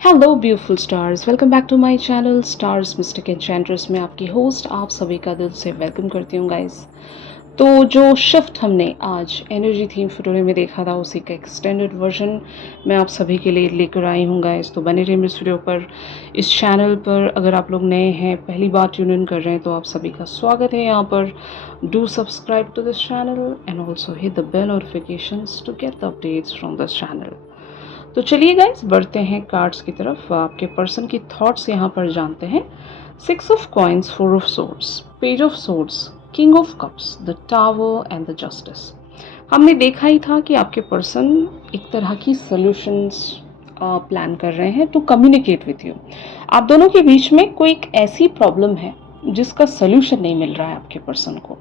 Hello beautiful stars, welcome back to my channel Stars Mystic Enchantress में आपकी host आप सभी का दिल से वेलकम करती हूँ गाइस। तो जो शिफ्ट हमने आज एनर्जी थीम फॉर टुडे में देखा था उसी का एक्सटेंडेड वर्जन मैं आप सभी के लिए लेकर आई हूँ गाइस। तो बने रहिए इस वीडियो पर। इस चैनल पर अगर आप लोग नए हैं, पहली बार ट्यून इन कर रहे हैं, तो आप सभी का स्वागत है यहाँ पर। Do subscribe to this channel and also hit the bell notifications to get the updates from this channel. तो चलिए गाइस बढ़ते हैं कार्ड्स की तरफ। आपके पर्सन की थॉट्स यहाँ पर जानते हैं। 6 of coins, 4 of swords, page of swords, king of cups, the tower and the justice. हमने देखा ही था कि आपके पर्सन एक तरह की सॉल्यूशंस प्लान कर रहे हैं टू कम्युनिकेट विथ यू। आप दोनों के बीच में कोई एक ऐसी प्रॉब्लम है जिसका सॉल्यूशन नहीं मिल रहा है आपके पर्सन को,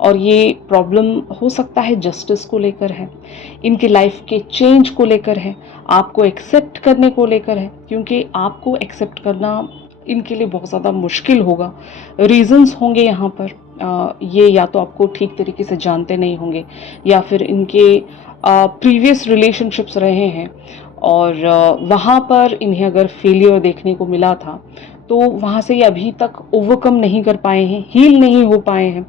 और ये प्रॉब्लम हो सकता है जस्टिस को लेकर है, इनकी लाइफ के चेंज को लेकर है, आपको एक्सेप्ट करने को लेकर है, क्योंकि आपको एक्सेप्ट करना इनके लिए बहुत ज़्यादा मुश्किल होगा। रीजंस होंगे यहाँ पर। ये या तो आपको ठीक तरीके से जानते नहीं होंगे, या फिर इनके प्रीवियस रिलेशनशिप्स रहे हैं और वहाँ पर इन्हें अगर फेलियर देखने को मिला था तो वहाँ से ये अभी तक ओवरकम नहीं कर पाए हैं, हील नहीं हो पाए हैं।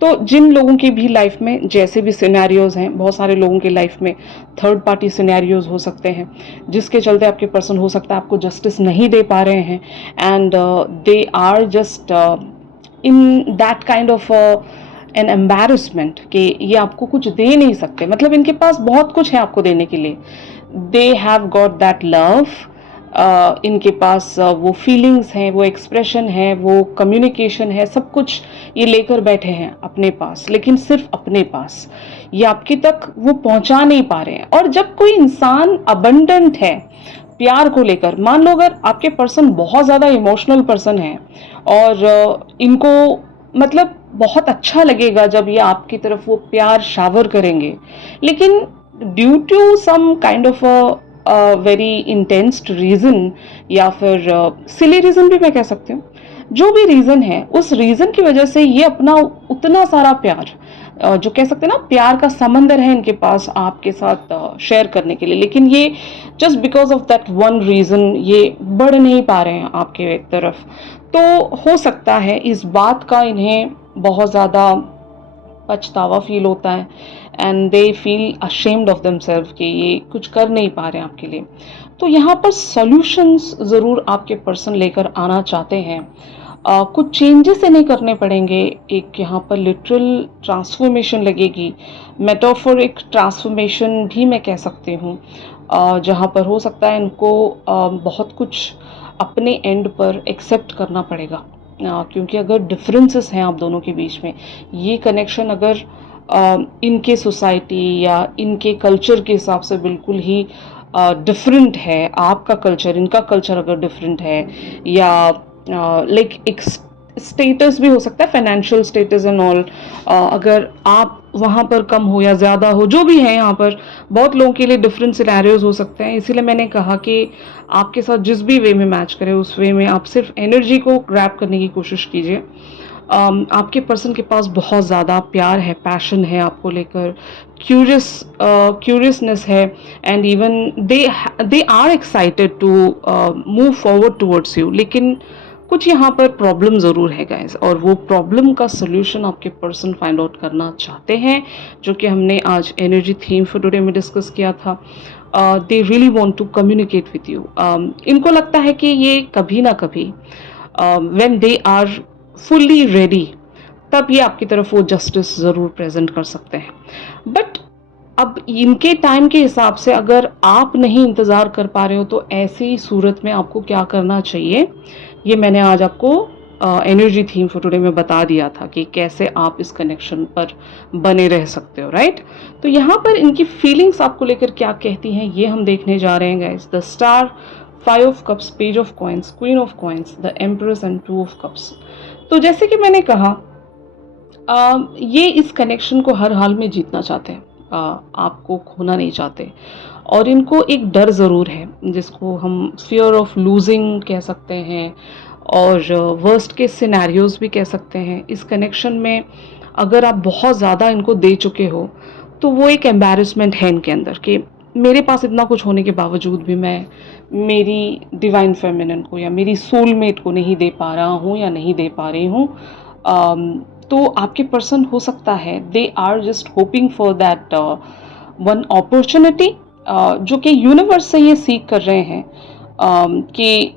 तो जिन लोगों की भी लाइफ में जैसे भी सिनेरियोज हैं, बहुत सारे लोगों के लाइफ में थर्ड पार्टी सिनेरियोज हो सकते हैं जिसके चलते आपके पर्सन हो सकता है आपको जस्टिस नहीं दे पा रहे हैं, and they are just in that kind of an embarrassment कि ये आपको कुछ दे नहीं सकते। मतलब इनके पास बहुत कुछ है आपको देने के लिए। They have got that love, इनके पास वो फीलिंग्स हैं, वो एक्सप्रेशन है, वो कम्युनिकेशन है, सब कुछ ये लेकर बैठे हैं अपने पास, लेकिन सिर्फ अपने पास, ये आपके तक वो पहुंचा नहीं पा रहे हैं। और जब कोई इंसान अबंडेंट है प्यार को लेकर, मान लो अगर आपके पर्सन बहुत ज़्यादा इमोशनल पर्सन है और इनको मतलब बहुत अच्छा लगेगा जब ये आपकी तरफ वो प्यार शावर करेंगे, लेकिन due to some kind of very intense reason, या फिर सिली रीज़न भी मैं कह सकती हूँ, जो भी रीज़न है उस रीज़न की वजह से ये अपना उतना सारा प्यार, जो कह सकते हैं ना प्यार का समंदर है इनके पास आपके साथ शेयर करने के लिए, लेकिन ये just because of that one reason ये बढ़ नहीं पा रहे हैं आपके तरफ। तो हो सकता है इस बात का इन्हें बहुत ज़्यादा पछतावा फील होता है, and they feel ashamed of themselves कि ये कुछ कर नहीं पा रहे हैं आपके लिए। तो यहाँ पर सॉल्यूशंस ज़रूर आपके पर्सन लेकर आना चाहते हैं। कुछ चेंजेस इन्हें करने पड़ेंगे। एक यहाँ पर लिटरल ट्रांसफॉर्मेशन लगेगी, मेटाफोरिक ट्रांसफॉर्मेशन भी मैं कह सकती हूँ, जहाँ पर हो सकता है इनको बहुत कुछ अपने एंड पर एक्सेप्ट करना पड़ेगा, क्योंकि अगर डिफरेंसेस हैं आप दोनों के बीच में, ये कनेक्शन अगर इनके सोसाइटी या इनके कल्चर के हिसाब से बिल्कुल ही डिफरेंट है, आपका कल्चर इनका कल्चर अगर डिफरेंट है, या लाइक एक स्टेटस भी हो सकता है, फाइनेंशियल स्टेटस एंड ऑल, अगर आप वहाँ पर कम हो या ज़्यादा हो, जो भी है यहाँ पर बहुत लोगों के लिए डिफरेंट सिनेरियोज हो सकते हैं। इसीलिए मैंने कहा कि आपके साथ जिस भी वे में मैच करे उस वे में आप सिर्फ एनर्जी को ग्रैब करने की कोशिश कीजिए। आपके पर्सन के पास बहुत ज़्यादा प्यार है, पैशन है आपको लेकर, क्यूरियसनेस है, and even they are excited to move forward towards you. लेकिन कुछ यहाँ पर प्रॉब्लम ज़रूर है गाइस, और वो प्रॉब्लम का सोल्यूशन आपके पर्सन फाइंड आउट करना चाहते हैं, जो कि हमने आज एनर्जी थीम फॉर टुडे में डिस्कस किया था। They really want to communicate with you. इनको लगता है कि ये कभी ना कभी when they are fully ready, तब ये आपकी तरफ वो जस्टिस ज़रूर प्रेजेंट कर सकते हैं। बट अब इनके टाइम के हिसाब से अगर आप नहीं इंतज़ार कर पा रहे हो, तो ऐसी सूरत में आपको क्या करना चाहिए, ये मैंने आज आपको एनर्जी थीम फॉर टुडे में बता दिया था कि कैसे आप इस कनेक्शन पर बने रह सकते हो, राइट। तो यहाँ पर इनकी फीलिंग्स आपको लेकर क्या कहती हैं ये हम देखने जा रहे हैं guys. The star, 5 of cups, page of coins, queen of coins, the empress and 2 of cups. तो जैसे कि मैंने कहा, ये इस कनेक्शन को हर हाल में जीतना चाहते हैं, आपको खोना नहीं चाहते, और इनको एक डर ज़रूर है जिसको हम फियर ऑफ लूजिंग कह सकते हैं, और वर्स्ट के सिनेरियोज भी कह सकते हैं। इस कनेक्शन में अगर आप बहुत ज़्यादा इनको दे चुके हो तो वो एक एम्बैरसमेंट है इनके अंदर कि मेरे पास इतना कुछ होने के बावजूद भी मैं मेरी डिवाइन फेमिनिन को या मेरी सोलमेट को नहीं दे पा रहा हूँ या नहीं दे पा रही हूँ, तो आपके पर्सन हो सकता है they are just hoping for that one opportunity, जो कि यूनिवर्स से ये सीख कर रहे हैं कि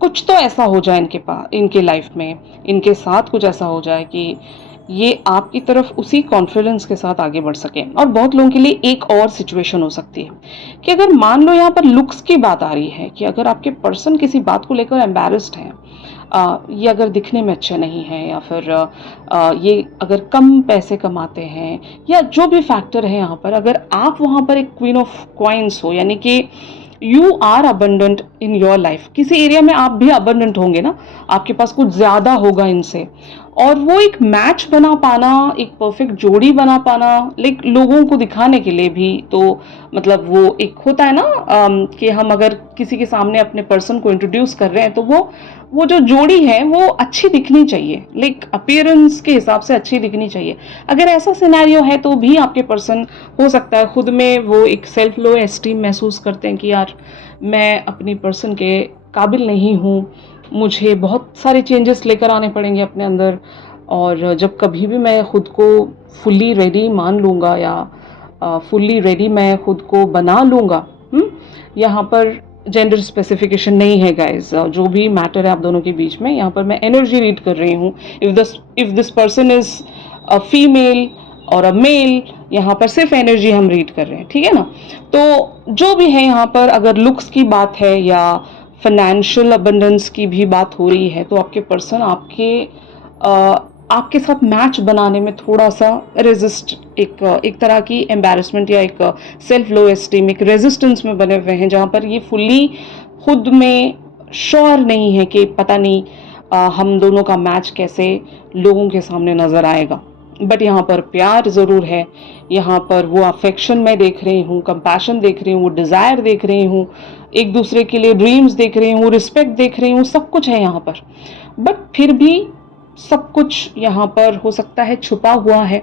कुछ तो ऐसा हो जाए इनके पास, इनके लाइफ में इनके साथ कुछ ऐसा हो जाए कि ये आपकी तरफ उसी कॉन्फिडेंस के साथ आगे बढ़ सके। और बहुत लोगों के लिए एक और सिचुएशन हो सकती है कि अगर मान लो यहाँ पर लुक्स की बात आ रही है कि अगर आपके पर्सन किसी बात को लेकर एम्बैरेस्ड हैं, ये अगर दिखने में अच्छे नहीं हैं या फिर ये अगर कम पैसे कमाते हैं या जो भी फैक्टर है यहाँ पर, अगर आप वहाँ पर एक क्वीन ऑफ कॉइन्स हो, यानी कि you are abundant in your life, किसी एरिया में आप भी अबंडेंट होंगे ना, आपके पास कुछ ज़्यादा होगा इनसे, और वो एक मैच बना पाना, एक परफेक्ट जोड़ी बना पाना, लाइक लोगों को दिखाने के लिए भी, तो मतलब वो एक होता है ना कि हम अगर किसी के सामने अपने पर्सन को इंट्रोड्यूस कर रहे हैं तो वो जो जोड़ी है वो अच्छी दिखनी चाहिए, लाइक अपीयरेंस के हिसाब से अच्छी दिखनी चाहिए। अगर ऐसा सिनेरियो है तो भी आपके पर्सन हो सकता है खुद में वो एक सेल्फ लो एस्टीम महसूस करते हैं कि यार मैं अपनी पर्सन के काबिल नहीं हूँ, मुझे बहुत सारे चेंजेस लेकर आने पड़ेंगे अपने अंदर, और जब कभी भी मैं खुद को फुल्ली रेडी मान लूँगा या फुल्ली रेडी मैं खुद को बना लूँगा, यहाँ पर जेंडर स्पेसिफिकेशन नहीं है गाइज, जो भी मैटर है आप दोनों के बीच में, यहाँ पर मैं एनर्जी रीड कर रही हूँ। If this person is a female और अ मेल, यहाँ पर सिर्फ एनर्जी हम रीड कर रहे हैं, ठीक है ना। तो जो भी है यहाँ पर, अगर लुक्स की बात है या फाइनेंशियल अबंडेंस की भी बात हो रही है, तो आपके पर्सन आपके साथ मैच बनाने में थोड़ा सा रेजिस्ट, एक तरह की एम्बैरेसमेंट या एक सेल्फ लो एस्टीम, एक रेजिस्टेंस में बने हुए हैं, जहाँ पर ये फुल्ली खुद में श्योर नहीं है कि पता नहीं हम दोनों का मैच कैसे लोगों के सामने नज़र आएगा। बट यहाँ पर प्यार ज़रूर है, यहाँ पर वो अफेक्शन मैं देख रही हूँ, कंपैशन देख रही हूँ, वो डिज़ायर देख रही हूँ, एक दूसरे के लिए ड्रीम्स देख रही हूँ, रिस्पेक्ट देख रही हूँ, सब कुछ है यहाँ पर। बट फिर भी सब कुछ यहाँ पर हो सकता है छुपा हुआ है,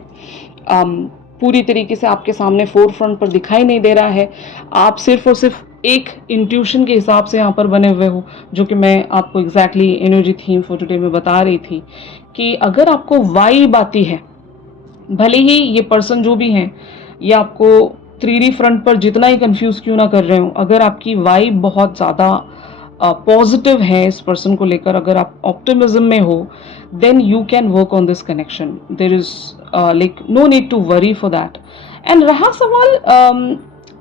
पूरी तरीके से आपके सामने फोर फ्रंट पर दिखाई नहीं दे रहा है। आप सिर्फ और सिर्फ एक इंट्यूशन के हिसाब से यहाँ पर बने हुए हो, जो कि मैं आपको exactly energy theme for today में बता रही थी कि अगर आपको वाइब आती है, भले ही ये पर्सन जो भी हैं ये आपको 3D फ्रंट पर जितना ही कंफ्यूज क्यों ना कर रहे हो, अगर आपकी वाइब बहुत ज़्यादा पॉजिटिव है इस पर्सन को लेकर, अगर आप ऑप्टिमिज्म में हो, then you can work on this connection, there is like no need to worry for that. And रहा सवाल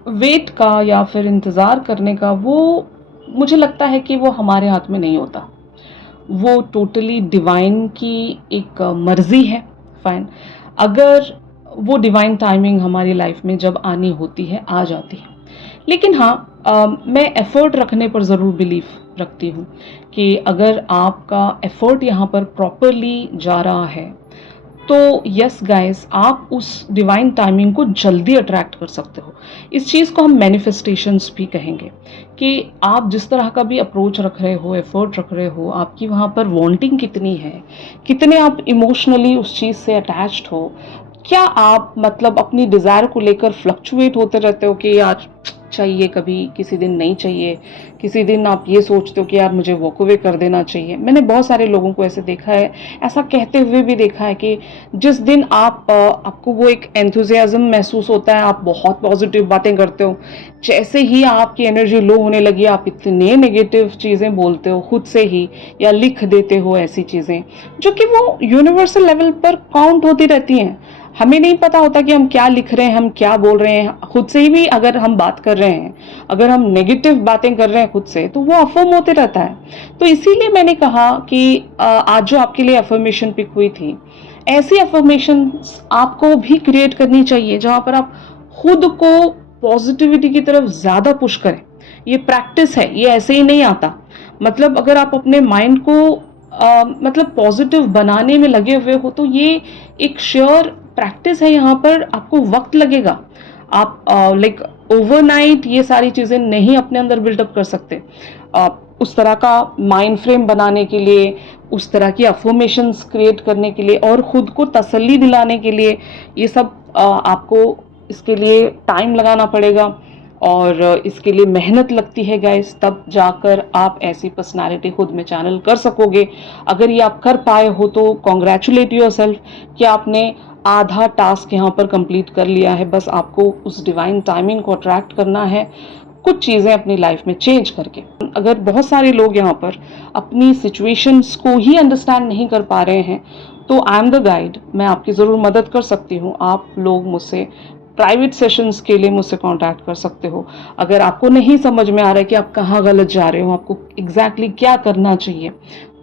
वेट का या फिर इंतज़ार करने का, वो मुझे लगता है कि वो हमारे हाथ में नहीं होता, वो टोटली डिवाइन की एक मर्जी है। फाइन, अगर वो डिवाइन टाइमिंग हमारी लाइफ में जब आनी होती है आ जाती है। लेकिन हाँ, मैं एफ़र्ट रखने पर ज़रूर बिलीव रखती हूँ कि अगर आपका एफ़र्ट यहाँ पर प्रॉपरली जा रहा है तो यस गाइस, आप उस डिवाइन टाइमिंग को जल्दी अट्रैक्ट कर सकते हो। इस चीज़ को हम मैनिफेस्टेशंस भी कहेंगे कि आप जिस तरह का भी अप्रोच रख रहे हो, एफर्ट रख रहे हो, आपकी वहाँ पर वांटिंग कितनी है, कितने आप इमोशनली उस चीज़ से अटैच्ड हो, क्या आप मतलब अपनी डिज़ायर को लेकर फ्लक्चुएट होते रहते हो कि यार चाहिए, कभी किसी दिन नहीं चाहिए, किसी दिन आप ये सोचते हो कि यार मुझे वॉक अवे कर देना चाहिए। मैंने बहुत सारे लोगों को ऐसे देखा है, ऐसा कहते हुए भी देखा है कि जिस दिन आपको वो एक एंथुजियाज्म महसूस होता है, आप बहुत पॉजिटिव बातें करते हो, जैसे ही आपकी एनर्जी लो होने लगी आप इतने नेगेटिव चीज़ें बोलते हो खुद से ही, या लिख देते हो ऐसी चीज़ें जो कि वो यूनिवर्सल लेवल पर काउंट होती रहती हैं। हमें नहीं पता होता कि हम क्या लिख रहे हैं, हम क्या बोल रहे हैं। खुद से ही भी अगर हम बात कर रहे हैं, अगर हम नेगेटिव बातें कर रहे हैं खुद से, तो वो अफर्म होते रहता है। तो इसीलिए मैंने कहा कि आज जो आपके लिए अफर्मेशन पिक हुई थी, ऐसी अफर्मेशन आपको भी क्रिएट करनी चाहिए जहाँ पर आप खुद को पॉजिटिविटी की तरफ ज़्यादा पुश करें। ये प्रैक्टिस है, ये ऐसे ही नहीं आता। मतलब अगर आप अपने माइंड को मतलब पॉजिटिव बनाने में लगे हुए हो तो ये एक श्योर प्रैक्टिस है। यहाँ पर आपको वक्त लगेगा, आप लाइक ओवरनाइट ये सारी चीज़ें नहीं अपने अंदर बिल्डअप कर सकते। उस तरह का माइंड फ्रेम बनाने के लिए, उस तरह की अफर्मेशंस क्रिएट करने के लिए और ख़ुद को तसल्ली दिलाने के लिए, ये सब आपको इसके लिए टाइम लगाना पड़ेगा और इसके लिए मेहनत लगती है गाइस, तब जाकर आप ऐसी पर्सनालिटी खुद में चैनल कर सकोगे। अगर ये आप कर पाए हो तो कॉन्ग्रेचुलेट योरसेल्फ कि आपने आधा टास्क यहाँ पर कंप्लीट कर लिया है। बस आपको उस डिवाइन टाइमिंग को अट्रैक्ट करना है, कुछ चीज़ें अपनी लाइफ में चेंज करके। अगर बहुत सारे लोग यहाँ पर अपनी सिचुएशंस को ही अंडरस्टैंड नहीं कर पा रहे हैं तो आई एम द गाइड, मैं आपकी ज़रूर मदद कर सकती हूँ। आप लोग मुझसे प्राइवेट सेशंस के लिए मुझसे कांटेक्ट कर सकते हो। अगर आपको नहीं समझ में आ रहा है कि आप कहाँ गलत जा रहे हो, आपको एग्जैक्टली क्या करना चाहिए,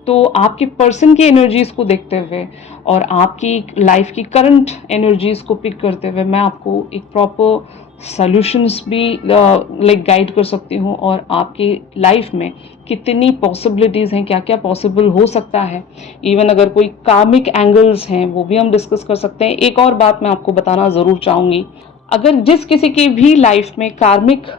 तो आपके पर्सन की एनर्जीज को देखते हुए और आपकी लाइफ की करंट एनर्जीज को पिक करते हुए मैं आपको एक प्रॉपर सॉल्यूशंस भी लाइक गाइड कर सकती हूँ। और आपकी लाइफ में कितनी पॉसिबिलिटीज़ हैं, क्या क्या पॉसिबल हो सकता है, इवन अगर कोई कार्मिक एंगल्स हैं वो भी हम डिस्कस कर सकते हैं। एक और बात मैं आपको बताना ज़रूर चाहूँगी, अगर जिस किसी की भी लाइफ में कार्मिक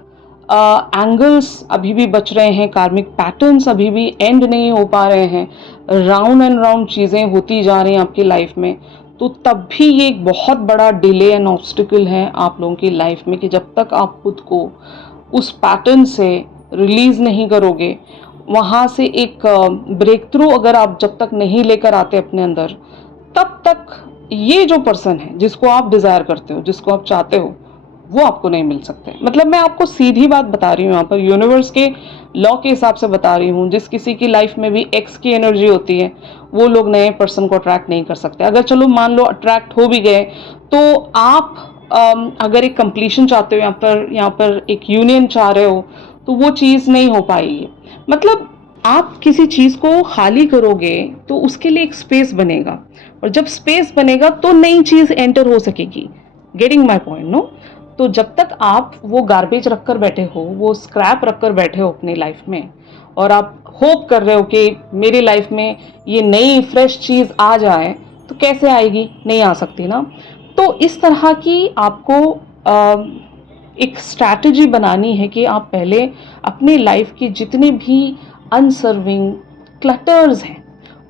एंगल्स अभी भी बच रहे हैं, कार्मिक पैटर्न्स अभी भी एंड नहीं हो पा रहे हैं, राउंड एंड राउंड चीज़ें होती जा रही हैं आपकी लाइफ में, तो तब भी ये एक बहुत बड़ा डिले एंड ऑब्स्टिकल है आप लोगों की लाइफ में कि जब तक आप खुद को उस पैटर्न से रिलीज नहीं करोगे, वहाँ से एक ब्रेक थ्रू अगर आप जब तक नहीं लेकर आते अपने अंदर, तब तक ये जो पर्सन है जिसको आप डिज़ायर करते हो, जिसको आप चाहते हो, वो आपको नहीं मिल सकते। मतलब मैं आपको सीधी बात बता रही हूँ, यहाँ पर यूनिवर्स के लॉ के हिसाब से बता रही हूँ। जिस किसी की लाइफ में भी एक्स की एनर्जी होती है वो लोग नए पर्सन को अट्रैक्ट नहीं कर सकते। अगर चलो मान लो अट्रैक्ट हो भी गए तो आप अगर एक कंप्लीशन चाहते हो, यहाँ पर एक यूनियन चाह रहे हो, तो वो चीज़ नहीं हो पाएगी। मतलब आप किसी चीज़ को खाली करोगे तो उसके लिए एक स्पेस बनेगा, और जब स्पेस बनेगा तो नई चीज़ एंटर हो सकेगी। Getting my point no? तो जब तक आप वो गार्बेज रख कर बैठे हो, वो स्क्रैप रख कर बैठे हो अपनी लाइफ में, और आप होप कर रहे हो कि मेरी लाइफ में ये नई फ्रेश चीज़ आ जाए, तो कैसे आएगी? नहीं आ सकती ना। तो इस तरह की आपको एक स्ट्रैटेजी बनानी है कि आप पहले अपनी लाइफ की जितने भी अनसर्विंग क्लटर्स हैं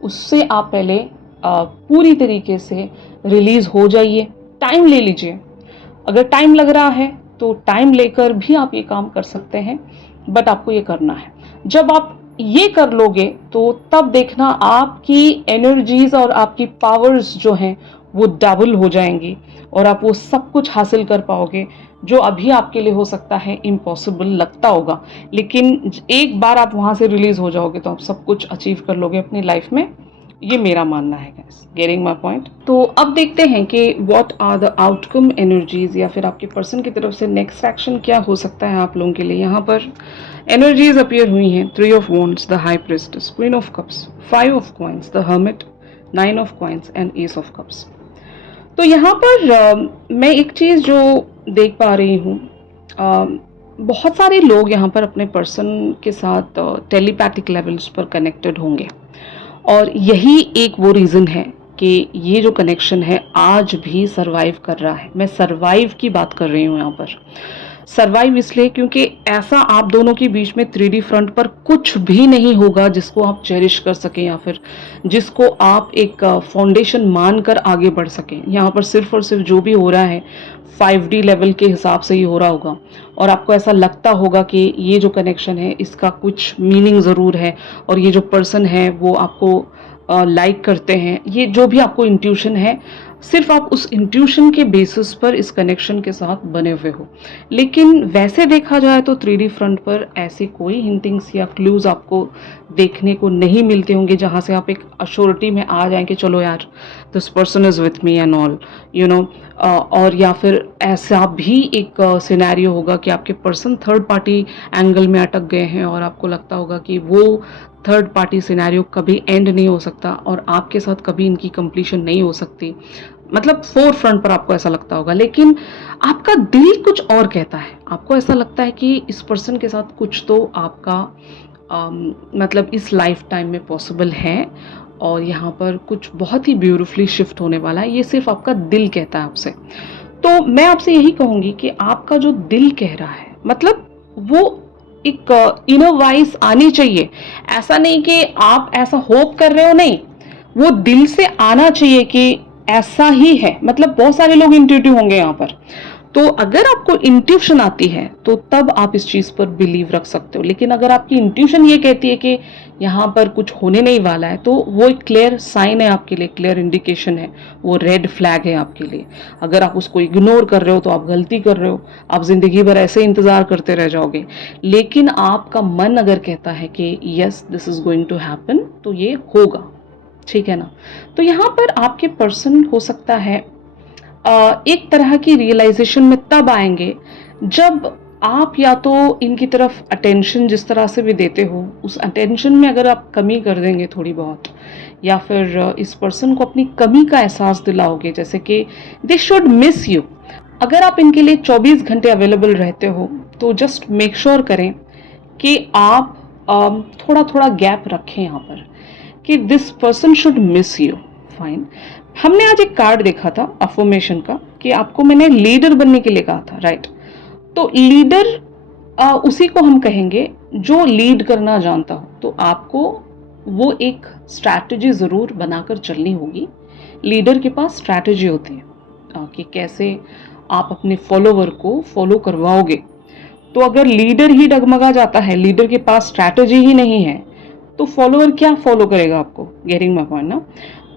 उससे आप पहले पूरी तरीके से रिलीज हो जाइए। टाइम ले लीजिए, अगर टाइम लग रहा है तो टाइम लेकर भी आप ये काम कर सकते हैं, बट आपको ये करना है। जब आप ये कर लोगे तो तब देखना आपकी एनर्जीज और आपकी पावर्स जो हैं वो डबल हो जाएंगी, और आप वो सब कुछ हासिल कर पाओगे जो अभी आपके लिए हो सकता है इम्पॉसिबल लगता होगा। लेकिन एक बार आप वहाँ से रिलीज हो जाओगे तो आप सब कुछ अचीव कर लोगे अपनी लाइफ में, ये मेरा मानना है गाइस। Getting my point? तो अब देखते हैं कि what are the outcome energies, या फिर आपके पर्सन की तरफ से नेक्स्ट एक्शन क्या हो सकता है आप लोगों के लिए। यहाँ पर एनर्जीज अपीयर हुई हैं, 3 of wands, the high priestess, queen of cups, 5 of coins, the hermit, 9 of coins and S of cups. तो यहाँ पर मैं एक चीज़ जो देख पा रही हूँ, बहुत सारे लोग यहाँ पर अपने पर्सन के साथ टेलीपैथिक लेवल्स पर कनेक्टेड होंगे, और यही एक वो रीज़न है कि ये जो कनेक्शन है आज भी सरवाइव कर रहा है। मैं सरवाइव की बात कर रही हूँ यहाँ पर। सरवाइव इसलिए क्योंकि ऐसा आप दोनों के बीच में 3D फ्रंट पर कुछ भी नहीं होगा जिसको आप चेरिश कर सकें, या फिर जिसको आप एक फाउंडेशन मानकर आगे बढ़ सकें। यहाँ पर सिर्फ और सिर्फ जो भी हो रहा है 5D लेवल के हिसाब से ही हो रहा होगा, और आपको ऐसा लगता होगा कि ये जो कनेक्शन है इसका कुछ मीनिंग ज़रूर है, और ये जो पर्सन है वो आपको लाइक करते हैं। ये जो भी आपको इंट्यूशन है, सिर्फ आप उस इंट्यूशन के बेसिस पर इस कनेक्शन के साथ बने हुए हो। लेकिन वैसे देखा जाए तो 3D फ्रंट पर ऐसी कोई हिंटिंग्स या क्लूज आपको देखने को नहीं मिलते होंगे जहाँ से आप एक अश्योरिटी में आ जाएं कि चलो यार this person is with me and all you know. और या फिर ऐसा भी एक सिनेरियो होगा कि आपके पर्सन थर्ड पार्टी एंगल में अटक गए हैं, और आपको लगता होगा कि वो थर्ड पार्टी सिनेरियो कभी एंड नहीं हो सकता और आपके साथ कभी इनकी कंप्लीशन नहीं हो सकती। मतलब फोर फ्रंट पर आपको ऐसा लगता होगा, लेकिन आपका दिल कुछ और कहता है। आपको ऐसा लगता है कि इस पर्सन के साथ कुछ तो आपका मतलब इस लाइफ टाइम में पॉसिबल है, और यहाँ पर कुछ बहुत ही ब्यूटीफुली शिफ्ट होने वाला है। ये सिर्फ आपका दिल कहता है आपसे। तो मैं आपसे यही कहूँगी कि आपका जो दिल कह रहा है, मतलब वो एक इनर वॉइस आनी चाहिए। ऐसा नहीं कि आप ऐसा होप कर रहे हो, नहीं, वो दिल से आना चाहिए कि ऐसा ही है। मतलब बहुत सारे लोग इंट्यूटिव होंगे यहाँ पर, तो अगर आपको इंट्यूशन आती है तो तब आप इस चीज़ पर बिलीव रख सकते हो, लेकिन अगर आपकी इंट्यूशन ये कहती है कि यहाँ पर कुछ होने नहीं वाला है, तो वो एक क्लियर साइन है आपके लिए, क्लियर इंडिकेशन है, वो रेड फ्लैग है आपके लिए। अगर आप उसको इग्नोर कर रहे हो तो आप गलती कर रहे हो, आप जिंदगी भर ऐसे इंतजार करते रह जाओगे। लेकिन आपका मन अगर कहता है कि yes this is going to happen, तो ये होगा, ठीक है ना। तो यहाँ पर आपके पर्सन हो सकता है एक तरह की रियलाइजेशन में तब आएंगे जब आप या तो इनकी तरफ अटेंशन जिस तरह से भी देते हो, उस अटेंशन में अगर आप कमी कर देंगे थोड़ी बहुत, या फिर इस पर्सन को अपनी कमी का एहसास दिलाओगे, जैसे कि दे शुड मिस यू। अगर आप इनके लिए 24 घंटे अवेलेबल रहते हो तो जस्ट मेक श्योर करें कि आप थोड़ा थोड़ा गैप रखें यहाँ पर, कि this person should miss you. Fine. हमने आज एक कार्ड देखा था अफर्मेशन का, कि आपको मैंने लीडर बनने के लिए कहा था, राइट। तो लीडर उसी को हम कहेंगे जो लीड करना जानता हो। तो आपको वो एक स्ट्रैटेजी ज़रूर बनाकर चलनी होगी। लीडर के पास स्ट्रैटेजी होती है कि कैसे आप अपने फॉलोवर को फॉलो करवाओगे। तो अगर लीडर ही डगमगा जाता है, लीडर के पास स्ट्रैटेजी ही नहीं है, तो फॉलोअर क्या फॉलो करेगा आपको? गेटिंग माय पॉइंट ना।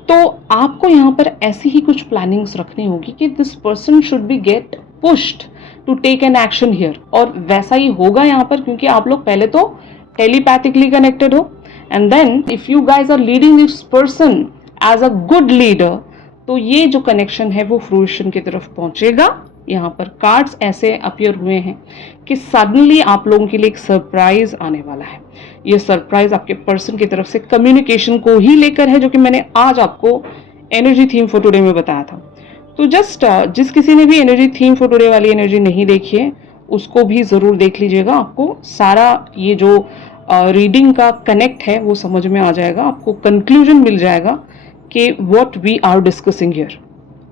तो आपको यहाँ पर ऐसी ही कुछ प्लानिंग्स रखनी होगी कि this person should be get pushed to take an action here, और वैसा ही होगा यहाँ पर, क्योंकि आप लोग पहले तो टेलीपैथिकली कनेक्टेड हो, and then if you guys are leading this person as a good leader, तो ये जो कनेक्शन है वो फ्रूइशन की तरफ पहुंचेगा। यहाँ पर कार्ड्स ऐसे अपीयर हुए हैं कि सडनली आप लोगों के लिए एक सरप्राइज आने वाला है। ये सरप्राइज आपके पर्सन की तरफ से कम्युनिकेशन को ही लेकर है, जो कि मैंने आज आपको एनर्जी थीम फॉर टुडे में बताया था। तो जस्ट जिस किसी ने भी एनर्जी थीम फॉर टुडे वाली एनर्जी नहीं देखी है, उसको भी ज़रूर देख लीजिएगा। आपको सारा ये जो रीडिंग का कनेक्ट है वो समझ में आ जाएगा, आपको कंक्लूजन मिल जाएगा कि what we are discussing here.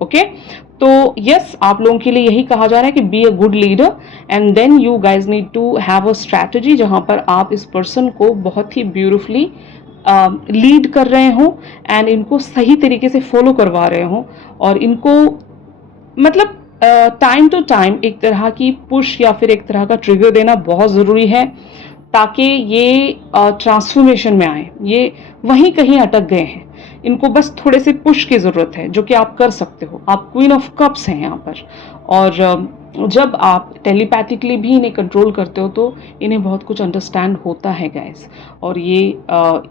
Okay, तो यस, आप लोगों के लिए यही कहा जा रहा है कि be a good leader, and then you guys need to have a strategy जहां पर आप इस पर्सन को बहुत ही ब्यूटिफुली लीड कर रहे हो, एंड इनको सही तरीके से फॉलो करवा रहे हो, और इनको मतलब टाइम टू टाइम एक तरह की पुश या फिर एक तरह का ट्रिगर देना बहुत ज़रूरी है, ताकि ये ट्रांसफॉर्मेशन में आए। ये वहीं कहीं अटक गए हैं, इनको बस थोड़े से पुश की ज़रूरत है, जो कि आप कर सकते हो। आप क्वीन ऑफ कप्स हैं यहाँ पर, और जब आप टेलीपैथिकली भी इन्हें कंट्रोल करते हो तो इन्हें बहुत कुछ अंडरस्टैंड होता है गाइस, और ये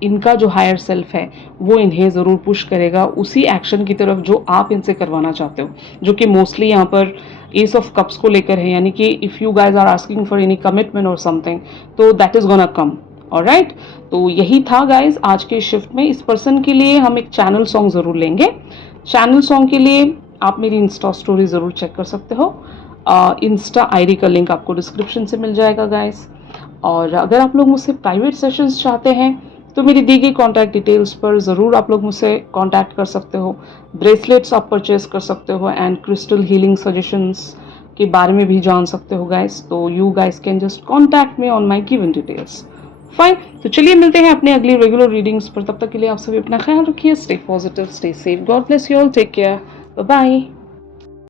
इनका जो हायर सेल्फ है वो इन्हें ज़रूर पुश करेगा उसी एक्शन की तरफ जो आप इनसे करवाना चाहते हो, जो कि मोस्टली यहाँ पर एस ऑफ कप्स को लेकर है। यानी कि if you guys are asking for any commitment और समथिंग, तो that is gonna come. Alright, तो यही था गाइज आज के शिफ्ट में। इस पर्सन के लिए हम एक चैनल सॉन्ग ज़रूर लेंगे। चैनल सॉन्ग के लिए आप मेरी इंस्टा स्टोरी ज़रूर चेक कर सकते हो। इंस्टा आईडी का लिंक आपको डिस्क्रिप्शन से मिल जाएगा गाइज। और अगर आप लोग मुझसे प्राइवेट सेशंस चाहते हैं तो मेरी दी गई कॉन्टैक्ट डिटेल्स पर ज़रूर आप लोग मुझसे कॉन्टैक्ट कर सकते हो। ब्रेसलेट्स आप परचेज कर सकते हो, एंड क्रिस्टल हीलिंग सजेशंस के बारे में भी जान सकते हो गाइज। तो you guys can just contact me on my given details. Fine, तो चलिए मिलते हैं अपने अगली रेगुलर रीडिंग्स पर। तब तक के लिए आप सभी अपना ख्याल रखिए। Stay positive, stay safe, god bless you all, take care, bye bye.